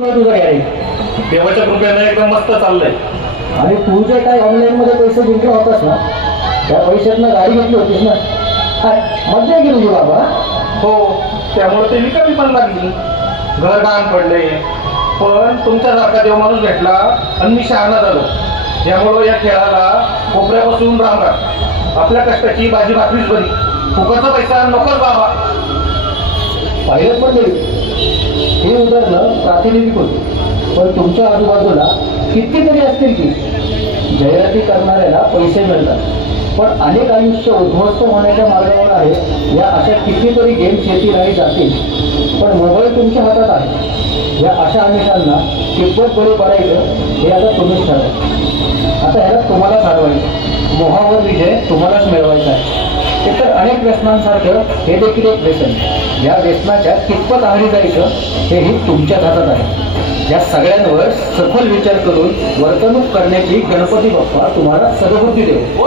तुझं गॅरेज देवाच्या कृपेने एकदम मस्त चाललंय. आणि तू जे काय ऑनलाईन मध्ये पैसे जिंकला होतास ना, त्या पैशातनं गाडी घेतली होतीस ना, मजा आहे की तुझी बाबा. हो, त्यामुळे ते विकावी पण लागली, घर गहाण पडले. पण तुमच्यासारखा देव माणूस भेटला आणि मी शहाणा झालो. त्यामुळं या खेळाला कोपऱ्यापासून राम राम. आपल्या कष्टाची भाजी भाकरीच बरी, फुकटचा पैसा नकोच बाबा. पाहिलं पण नाही, हे उदाहरण प्रातिनिधिक होते. पण तुमच्या आजूबाजूला कितीतरी असतील की जाहिराती करणाऱ्याला पैसे मिळतात, पण अनेक आयुष्य उद्ध्वस्त होण्याच्या मार्गावर आहे. या अशा कितीतरी गेम्स येतील आणि जातील, पण मोबाईल तुमच्या हातात आहे. या अशा अनेकांना कितपत बळी पडायचं हे आता तुम्हीच ठरवा. आता ह्याला तुम्हालाच हरवायचं, मोहावर विजय तुम्हालाच मिळवायचा आहे. इतर अनेक व्यसनांसारखं हे देखील एक व्यसन. या व्यसनाच्या कितपत आहारी जायचं हेही तुमच्याच हातात आहे. या सगळ्यांवर सखोल विचार करून वर्तणूक करण्याची गणपती बाप्पा तुम्हाला सद्बुद्धी देऊ.